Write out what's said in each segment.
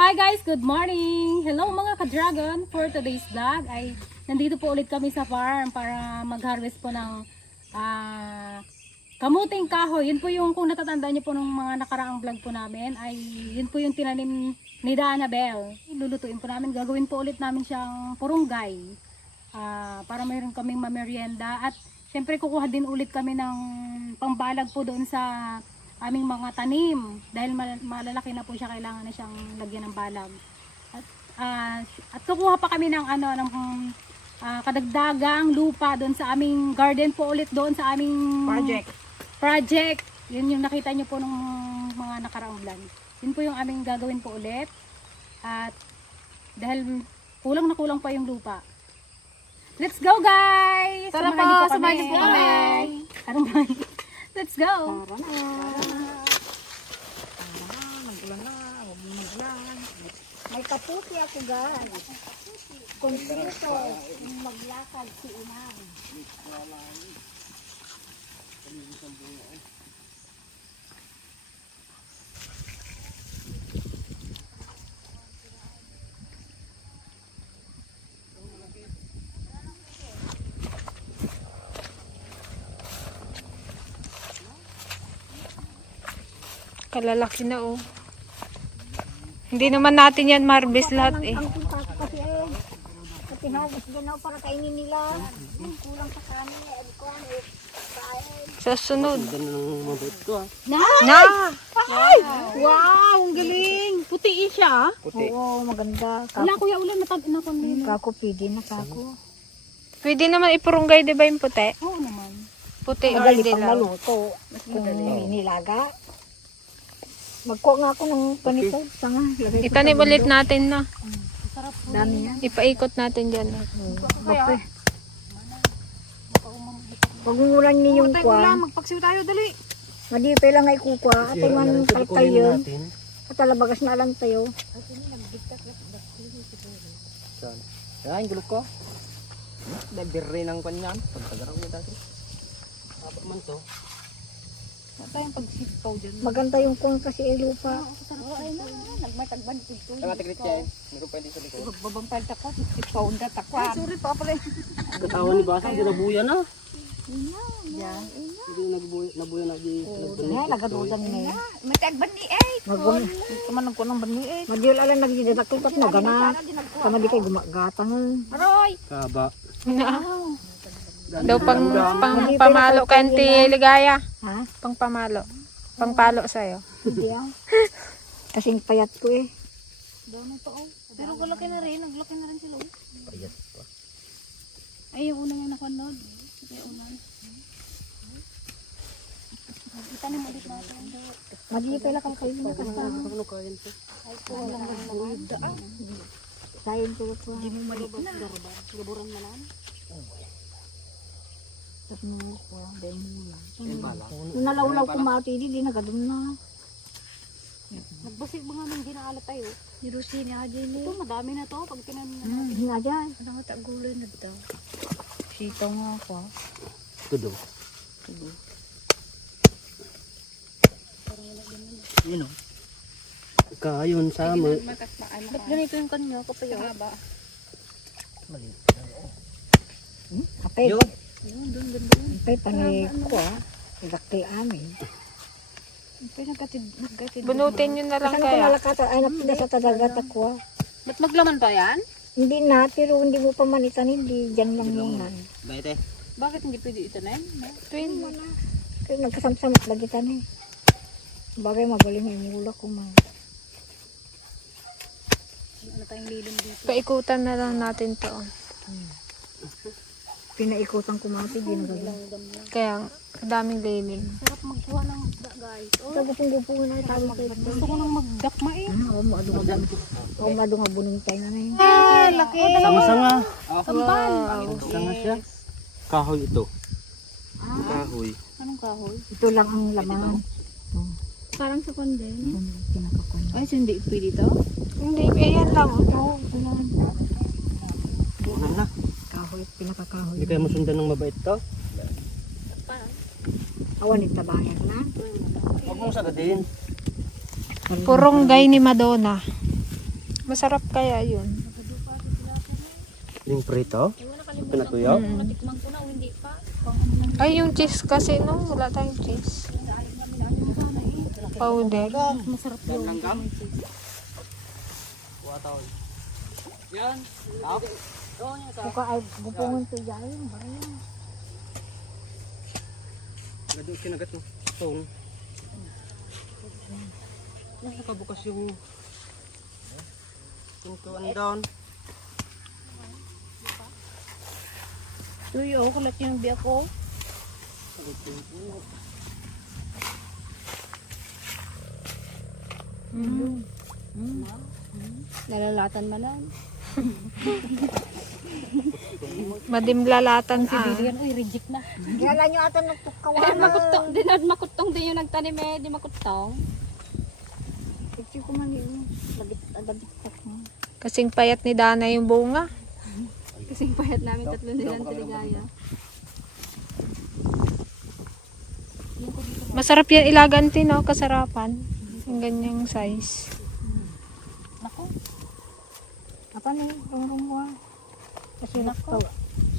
Hi guys, good morning! Hello mga ka-dragon! For today's vlog ay nandito po ulit kami sa farm para mag-harvest po ng kamuting kahoy. Yun po yung kung natatandaan niyo po ng mga nakaraang vlog po namin ay yun po yung tinanim ni Annabel. Lulutuin po namin, gagawin po ulit namin siyang purunggay para mayroon kaming mamerienda at syempre kukuha din ulit kami ng pambalag po doon sa aming mga tanim dahil malalaki na po siya, kailangan na siyang lagyan ng balag at kukuha pa kami ng kadagdagang lupa doon sa aming garden po ulit, doon sa aming project. Yun yung nakita nyo po ng mga nakaraang vlog, yun po yung aming gagawin po ulit at dahil kulang na kulang pa yung lupa. Let's go guys! Tara po, samahan niyo po kami. Anong ba? Let's go! Magulan na, huwag mo magulan. May kaputi ako guys. Kompleto, maglakad si Inang. Kalalaki na oh. Hindi naman natin yan marbis lahat eh. Ang punta ko kasi kasi harvest din ako para kainin nila. Kulang sa kanin eh. Ano ko kain. Sa sunod. Na! Na! Wow! Ang galing! Puti siya. Oo, maganda. Wala kuya ulan na kung Kako pwede na kako. Pwede naman ipurunggay, di ba yung puti? oo naman. Puti or Madali pang dilaw. maluto. Kung nilaga. Magkuha nga ako ng panito. Sanga. Lagay ko Itanim sa ulit bundok. natin na. Dami yan. Ipaikot natin dyan. Bakit? Huwag ngulan niyo yung kwan. Magpaksiw tayo, dali. Madipay lang ay kukwa. At man kalkal yun. At alabagas na lang tayo. Yan, gulok ko. Dabirri ng kanyan. Pagkagaraw niya dati. Dapat man to. Tayong pagsipaw dyan. Maganda yung kwan kasi ay lupa. Nagmatagban ito. Ang ating ritya eh. Hindi ko pwede sa likod. Babang palta ko, 50 pound na takwa. Sorry pa pala. Katawan ni Basa, hindi nabuya na. Yan. Hindi nabuya na di. Yan, nagadudan na yun. Matagban ni Ate. Magum. Kaman ko ng bani eh. Madiyol alam nagdidakot at nagana. Kama di kayo gumagatan. Aroy! Kaba. Daw pang pamalo kanti ligaya. Ha? Pang pamalo. Pang palo sa'yo. Hindi ah. Kasing payat ko eh. Pero naglaki na rin sila. Payat pa. Ay, yung unang yung nakunod. Yung unang. Itanim ulit natin. Madiyol lang kalkal na kasama. Ano kain to? Sayin ko po. Hindi mo malit na. Gaburan mo lang. Tapos mo ko. Dahil mo lang. Yung bala. Nalawlaw ko mati di nagadun na. Nagbasig ba nga nang ginaalat tayo? Nirusin niya dyan Ito, madami na to. Pag tinanim na. Hinga dyan. Ano ko taguloy na daw. Sitaw nga ako. Tudo. Yun o. Kayon sama. Ba't ganito yung kanyo ko pa yun? Mali. Kapay. Yun. Kapay panay ko ah. Nagakti amin. Bunutin nyo na lang Saan ko kaya. nalakata? Ay napinda sa tadagat ako ah. Ba't maglaman pa yan? Hindi na, pero hindi mo pa manitan. Hindi, dyan lang yun na. Baite. Bakit hindi pwede itanim? Twin. Kaya nagkasamsamat lagi tan eh. Bagay magaling yung mula ko mga. Ano tayong lilim dito? Paikutan na lang natin to. Pinaikutan ko mga sige. Kaya daming lilim. Sarap magkuha ng isda guys. Ito gupong-gupong na tawag ko. Gusto ko nang magdakma eh. Oo, madunga-bunong tayo na yun. Laki. Sanga-sanga. Sambal. Sanga siya. Kahoy ito. Kahoy. Anong kahoy? Ito lang ang laman. Parang sa konden. Pinapakon. Ay, so hindi pwede to? Hindi, ayan lang. Oo, ito lang. Bunan na. Kahoy, pinakakahoy. Hindi kaya masundan ng mabait to. Awan yung tabayan na. Huwag mong sagadin. Purunggay ni Madonna. Masarap kaya yun. Yung prito? Pinatuyo? Natikman ko na, hindi pa. Ay, yung cheese kasi, no? Wala tayong cheese. Powder. Masarap yun. Yan. Up. Buka ay bupungon to dyan. Gado kinagat mo. Stone. Nakabukas yung pintuan down. Tuyo, kulat yung biya ko. Nalalatan malan. Madimlalatan Si Lilian, uy, reject na. Kala nyo ata nagtukawan. Makutong din yung nagtanim eh, di makutong. Ito ko man yun. Labit ko. Kasing payat ni Dana yung bunga. Kasing payat namin tatlo nilang tiligaya. Masarap yan ilaganti, no? Kasarapan. Yung ganyang size. Nako, Apa nih? Rung-rung mo. Kasirok pa.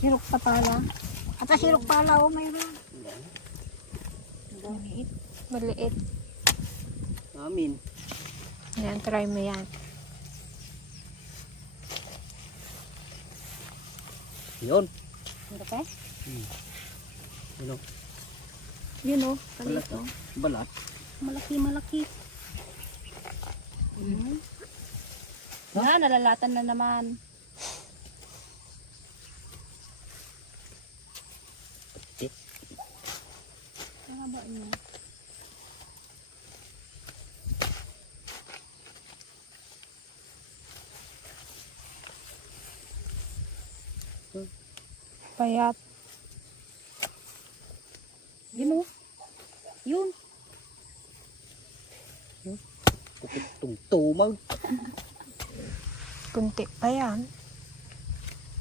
Sirok pa pala. Ata sirok pala o mayroon. Maliit. Amin. Yan, try mo yan. Yun. ano pa? Ano? Yun o, Balat. Balat. malaki. Nalalatan na naman. Payat. Yun o. Yun. Tungtumag. Kunti pa yan.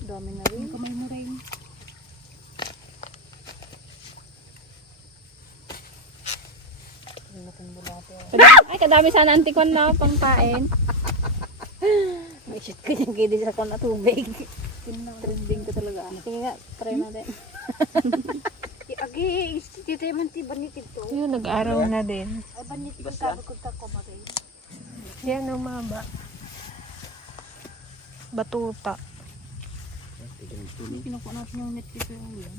Dami na rin. Kamay mo rin. Ay, kadami sana antikon na pangkain. May shit ko yung gidi sa kon na tubig. Trending ko talaga. Sige nga, try natin. Agi, dito man ti banitig to. Yun, nag-araw na din. Ay banitig ko sabi ko ta ko magay. Yan, umaba. Batuta. Pinukuha natin yung net ko yung yan.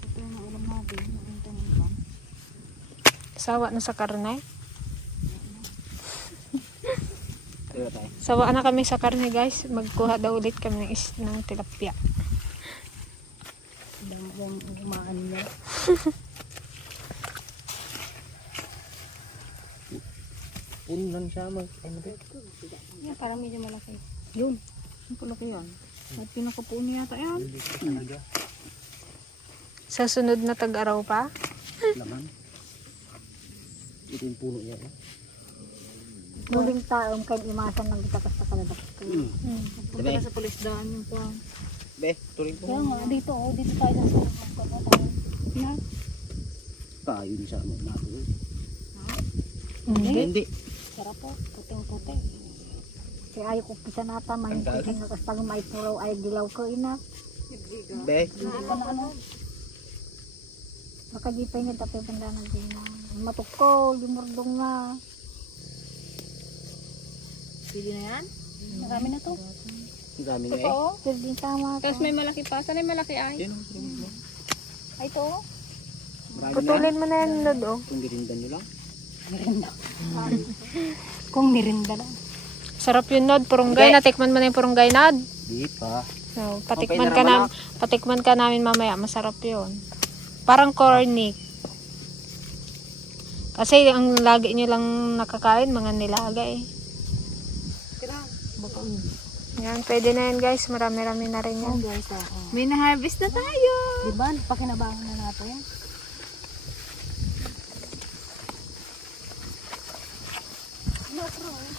Ito yung ulam natin. Nakita mo ba? Sawa na sa karne. Kaya tayo. Sawa na kami sa karne, guys. Magkuha daw ulit kami ng tilapia. Yung umaan niya. Punan siya mag. Ano ba? Yan, parang medyo malaki. Yun. Ang palaki yan. At pinakapuon niya yata yan. Talaga. Sa sunod na tag-araw pa. Laman. Ito yung puno niya. Muling taong kayo imasan ng gitakas sa kaladak. Punta na sa pulisdaan yung kuha. Be, tuloy po. Kaya nga, dito oh, dito tayo sa sarap ng kuha tayo. Yan. Tayo din sa ano natin. Hindi. Hindi. Sarap po. Puting-puti. Kaya ayaw ko pisa nata man yung kusing na kas pag may pulaw ay dilaw ko ina. Be. Hindi pa na ano. Baka di pa yun tapi pandanan din na. Matukol, lumurdong na. Pili na yan? Marami na to. Ang dami nga eh. Ito oh. Pero din tama ka. Tapos may malaki pa. Saan yung malaki ay? Yan. Ay ito oh. Marami na. Putulin mo na yan, Lod, oh. Kung girindan nyo lang. Kung nirinda lang. Sarap yun, Nod. Purunggay. Natikman mo na yung purunggay, Nod. Di pa. So, Okay patikman ka namin mamaya. Masarap yun. Parang cornic. Kasi ang lagi nyo lang nakakain, mga nilaga eh. Yan, pwede na yan guys. Marami-rami na rin yan. Guys, May na-harvest na tayo. diba? Pakinabangan na natin.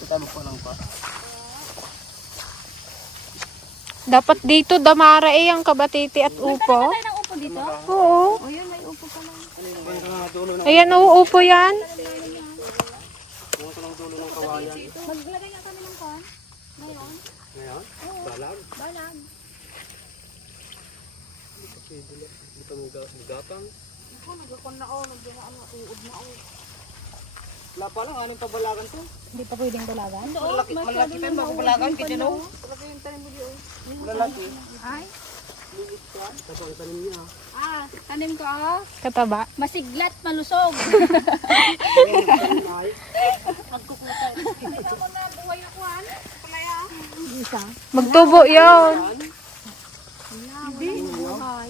Tama po lang pa. Dapat dito damara eh ang kabatiti at upo. Tayo ng upo dito? Oo. O yun, may upo pa lang. Dulo ng Ayan, upo yan. dulo ng kawayan. Maglagay nga kami ng pan. Ngayon. Ngayon? Balag? Balag. Dito mo gapang. Wala pa lang, anong pabalagan to? Hindi pa pwedeng balagan. Malaki pa yung mapabalagan, kita no? Malaki. Ay. Liit ka. Tapos ang tanim niya. Tanim ko ah. Kataba. Masiglat, malusog. Magtubo yun.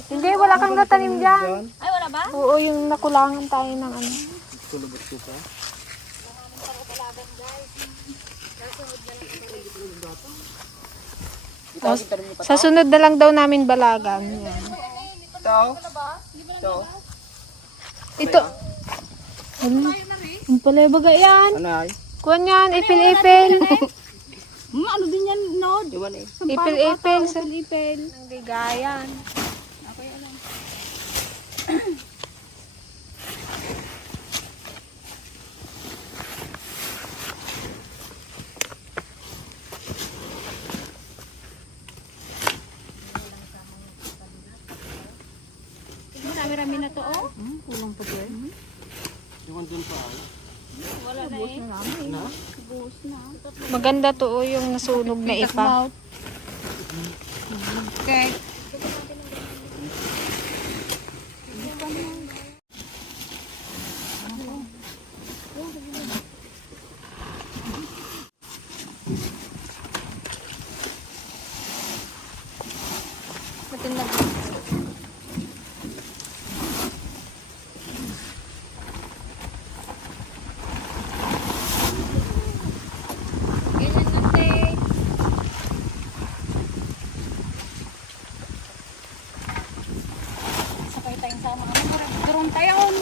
Hindi, wala kang natanim dyan. Ay, wala ba? Oo, yung nakulangan tayo ng ano. Tulubot ko pa. Sa sunod na lang daw namin balagan. Yan. Ito. Ito. Ito. Ang pala baga yan. Ano ay? Kuhan yan, ipil-ipil. Ano din yan, Nod? Iwan eh. Ipil-ipil. Ipil-ipil. Ang ligayan. Marami-rami na to, oh. Pulong po yan. Iwan dun pa ay. Wala na eh. Na? Buhos na. Maganda to oh, yung nasunog na ipa. Okay. Sakay tayong sama. Durong tayon.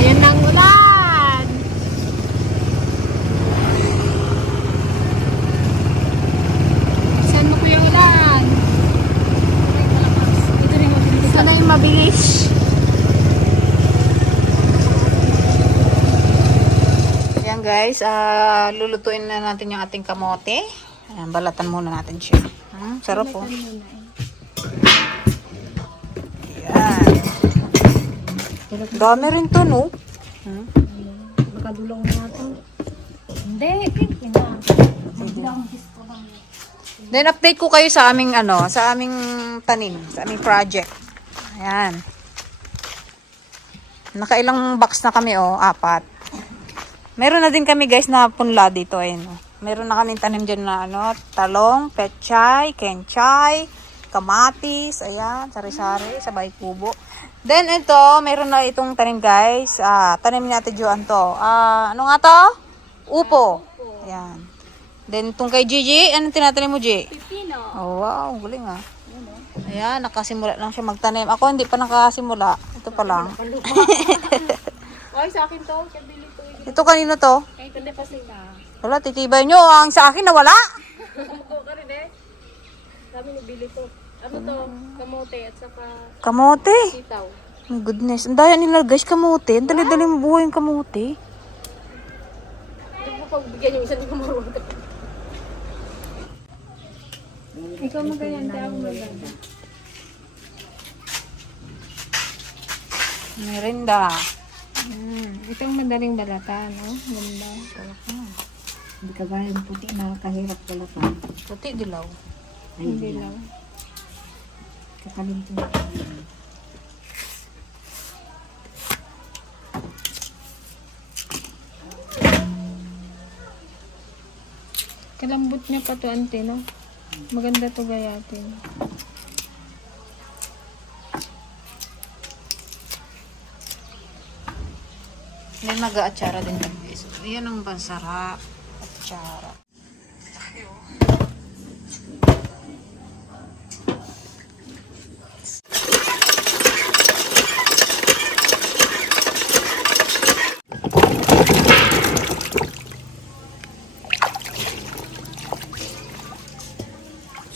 Yan ang ulan. Saan mo po yung ulan? Ito na yung mabilis. Ayan guys, lulutuin na natin yung ating kamote. Ayan, balatan muna natin siya. Sarap po. Ayan. Dami rin to, no? Makadulong na ito. Hindi. Then update ko kayo sa aming sa aming tanim, sa aming project. Ayan. Nakailang box na kami 4. Meron na din kami guys na punla dito ayun. Meron na kaming tanim diyan na talong, pechay, kenchay, kamatis, ayan, sari-sari, sabay kubo. Then ito, meron na itong tanim guys. Tanim natin Joan to. Ano nga to? Upo. Ayan. Then, itong kay Gigi, anong tinatanim mo, Gigi? Pipino. Oh, wow. Galing ah. Ayan, nakasimula lang siya magtanim. Ako hindi pa nakasimula. Ito pa lang. Ay, sa akin to. Kabili to. Ito kanino to? Kahit hindi pa sila. Wala, titibay nyo. Ang sa akin nawala. Kamuko ka rin eh. Sabi ni Billy to. Ano to? Kamote at saka Kamote. sitaw. My goodness. Ang daya nila guys, kamote. Ang dali-dali mabuhay yung kamote. Hindi mo pagbigyan yung isang kamarunong. Ikaw magayan, hindi ako maganda. Merinda. Itong madaling balata, no? Ganda. Hindi ka gaya ng puti na kahirap balatan. Puti dilaw. Hindi lang. Kakalimtin na. Kalambot niya pa to, ante, no? Maganda to gayatin. May mag-aatsara din guys. Yan ang masarap. Atsara.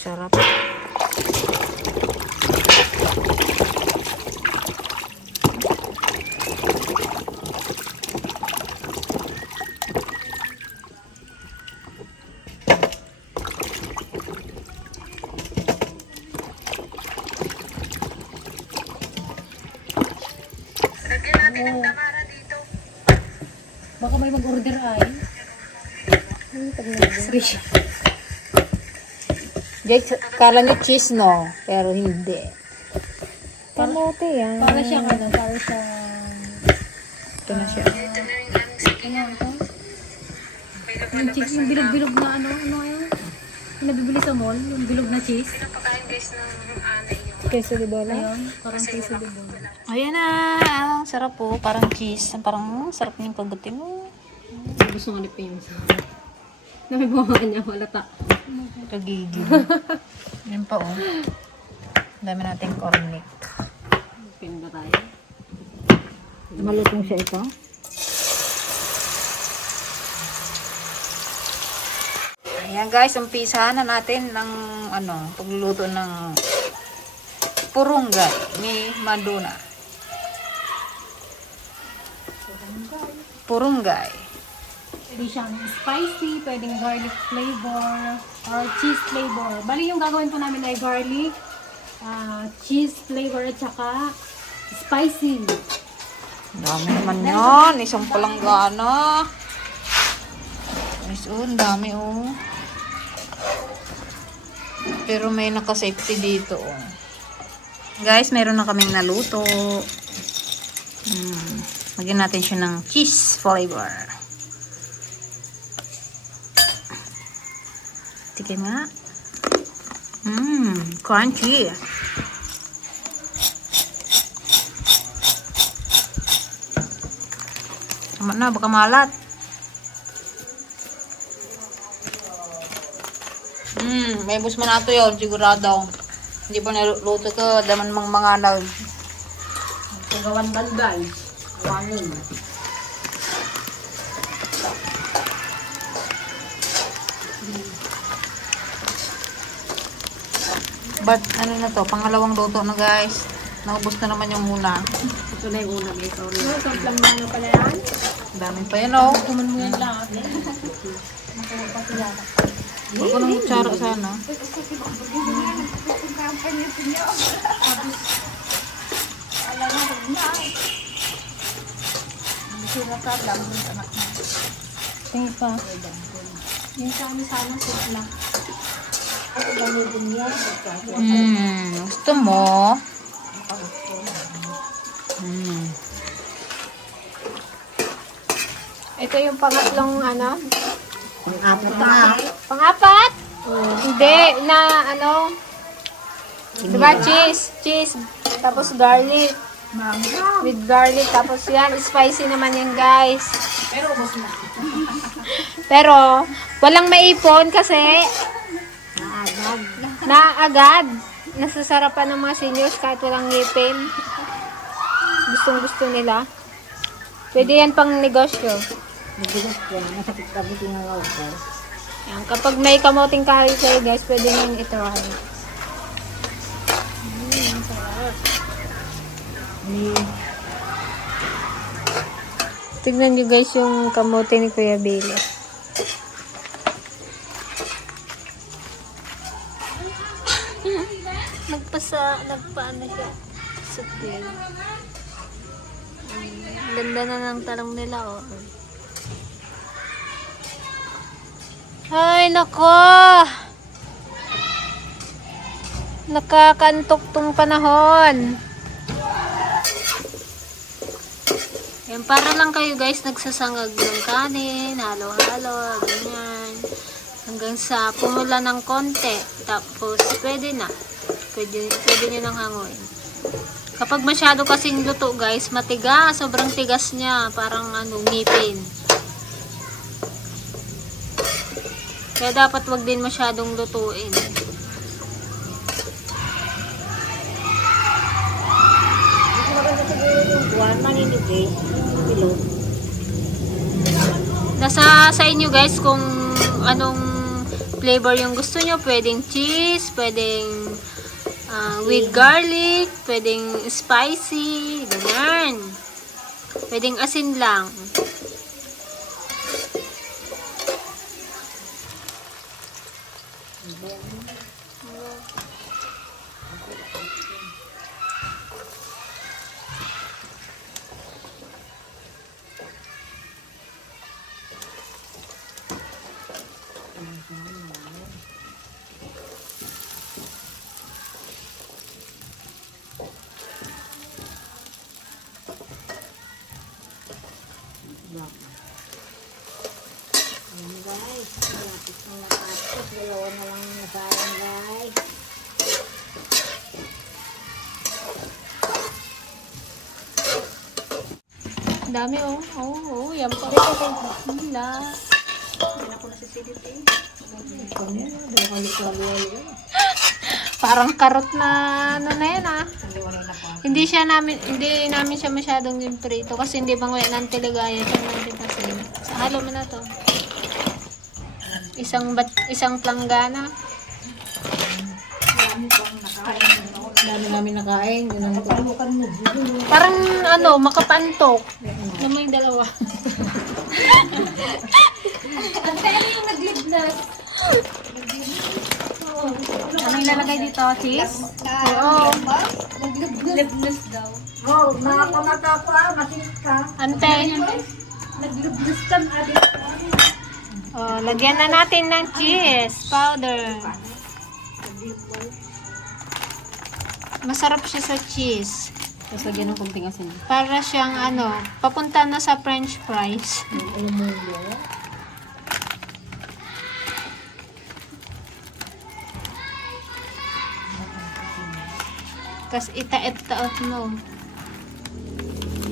Sarap. Baka may mag-order ay. Jake, kala nyo cheese no? Pero hindi. Kamote yan. Para siyang ano, para siyang... Ito na siya. Ano ito? Yung cheese, yung bilog-bilog na ano, ano yun? Yung nabibili sa mall, yung bilog na cheese. Queso de bola? Ayun, parang queso de bola. Ayan na. Ang sarap po. Parang cheese. Parang sarap yung pagdating mo. Gusto nga nipin yung sa... Nabibawa niya, walata. Kagigil. Yan pa oh. Dami nating cornic. Pinda tayo. Malutong siya ito. Ayan guys, umpisahan na natin ng ano, pagluluto ng purunggay ni Maduna. Purunggay. Pwede siyang spicy, pwedeng garlic flavor, or cheese flavor. Bali yung gagawin po namin ay garlic, cheese flavor, at saka spicy. Dami naman yan. Isang palanggana. Guys, oh, ang dami oh. Pero may naka-safety dito oh. Guys, meron na kaming naluto. Lagyan natin siya ng cheese flavor. Tikin nga. Crunchy. Tama na, baka malat. May bus man ato yun, sigurado. Hindi pa naluto ko, daman mga nag. Pagawan banday. Wangin. But ano na to, pangalawang luto na guys. Naubos na naman yung una. Ito na yung una guys. Sorry. Isang lang na pala yan. Dami pa yan oh. Kuman mo yan lahat. Huwag ko ng kutsara sana. Tingin pa. Yung sa amin sana sila. Gusto mo? Ito yung pangatlong ano? Pang-apat na. Pang-apat? Hindi, na ano? Diba cheese, tapos garlic. With garlic, tapos yan, spicy naman yan guys. Pero ubos na. Pero, walang maipon kasi naagad. Nasasarapan ng mga seniors kahit walang ngipin. Gustong gusto nila. Pwede yan pang negosyo. Nabigas ko, masakit ka, buti nga raw ko. Yan, kapag may kamoting kahoy kayo guys, pwede nyo itry. Tignan nyo guys yung kamote ni Kuya Billy. Nagpaano siya sa tail. Ganda na ng talong nila, oh. Ay, nako! Nakakantok tong panahon. Yan, para lang kayo guys nagsasangag ng kanin, halo-halo, ganyan. Hanggang sa pumula ng konti. Tapos, pwede na. Pwede nyo nang hanguin. Kapag masyado kasing luto guys, matigas. Sobrang tigas niya. Parang ngipin. Kaya dapat wag din masyadong lutuin. Maganda siguro yung buwan, manilig eh. Bilog. Nasa sa inyo guys kung anong flavor yung gusto nyo. Pwedeng cheese, pwedeng with garlic, pwedeng spicy, ganyan. Pwedeng asin lang. Ayan guys, malapit na matapos. Dalawa na lang yung nasayang guys. Dami oh. Oh, yan pa. Hila. Parang karot na ano na yan ah. Hindi namin siya masyadong yung prito kasi hindi bang wala ng tiligaya siya natin kasi. Halo mo na to. Isang planggana. Dami namin nakain. Parang makapantok. Na may dalawa. Ano ilalagay dito? Cheese? Oo. Naglubnus daw. Oh, mga pamata pa, masinit ka. Ante. Naglubnus ka adik. Oh, lagyan na natin ng cheese powder. Masarap siya sa cheese. Tapos lagyan ng kunting asin. Para siyang papunta na sa french fries. Tapos ita-itaot mo.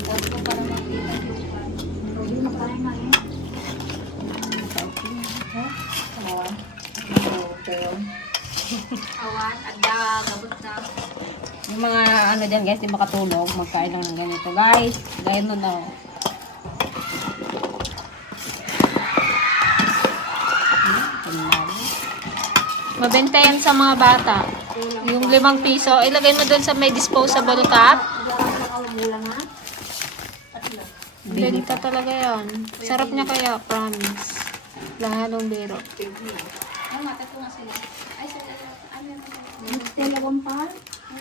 Tapos kung parang makita. Hindi makain na eh. Awan, agda, gabot na. Yung mga dyan guys, di makatulog, magkain lang ng ganito. Guys, gaya nun oh. Mabenta yan sa mga bata. Yung 5 piso, ilagay mo doon sa may disposable cup. Benta talaga yan. Sarap niya kaya, promise. Lahalong biro.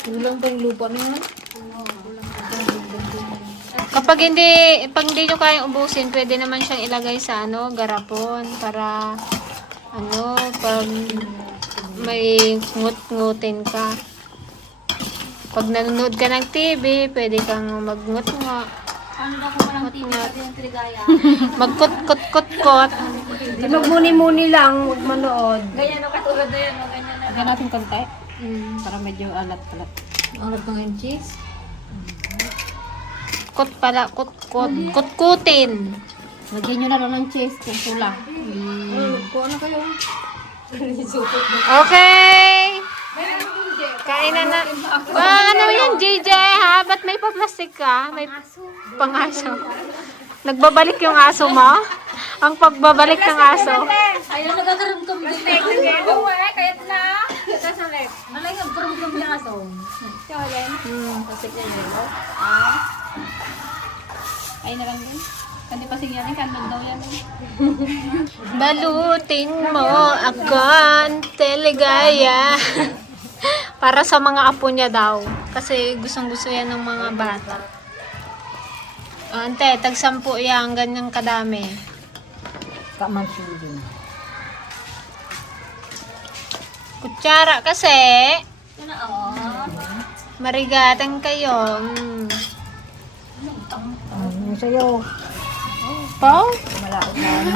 Kulang pa yung lupa na yan. Pag hindi nyo kayang ubusin, pwede naman siyang ilagay sa garapon para pag may ngut-ngutin ka. Pag nanonood ka ng TV, pwede kang mag-ngut-ngut. Paano daw kung walang TV at yung trigaya? Magkut-kut-kut-kot. Di magmuni-muni lang, huwag manood. Ganyan o, katulad na yan o, ganyan na. Lagyan natin konti. Para medyo alat-alat. Alat ng yung cheese. Kut pala, kut-kut. Kut-kutin. Lagyan nyo na lang ng cheese kung pula. Kung ano kayo? Okay. Kainan na. Ano yan, JJ, ha? Ba't may pa-plastic ka? May pang-aso. Nagbabalik yung aso mo? Ang pagbabalik ng aso. Ayun, nagkakarumkum din. Oo, kahit na. Tapos ulit. Malay nga, karumkum yung aso. Siya, Len. Tapos niya yun. Ay na lang din. Kandi pa siya yan, kandun daw yan. Balutin mo akong teligaya. Para sa mga apo niya daw. Kasi gustong-gusto yan ng mga bata. Ante, tag-10 yan, ganyang kadami. Kamansudo na. Kutsara kasi. Marigatan kayo. Yung sa'yo. Po?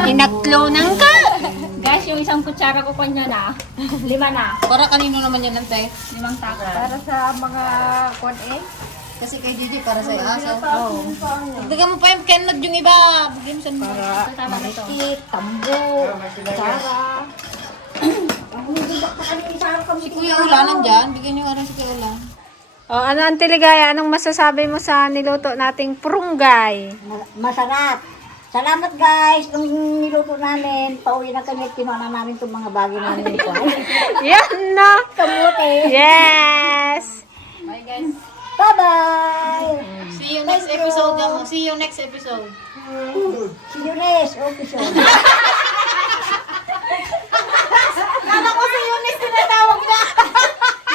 Inatlo nang ka. Guys, yung isang kutsara ko kanya na. 5 na. Para kanino naman yan, Ante? 5 tako. Para sa mga kwan eh. Kasi kay Gigi para sa aso. Oo. Dagdagan mo pa yung kenod yung iba. Bigyan mo sa Para marikit, tambo, sara. Si Kuya Ula nandyan. Bigyan niyo oras si Kuya Ula. Oh, ano ang Teligaya? Anong masasabi mo sa niluto nating purunggay? Masarap. Salamat guys. Nung niluto namin, pauwi na kami at kinuha na namin itong mga bagay namin. Yan na! Kamuti. Yes! Bye guys. Bye-bye. See you next episode. See you next episode. See you next episode.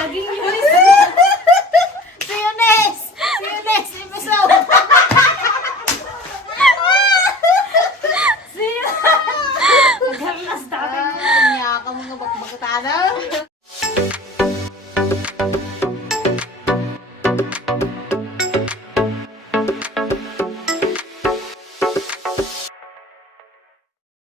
Laging yun. See you next. See you next episode. Naghalas dati. Kanya ka mga bakbakatana.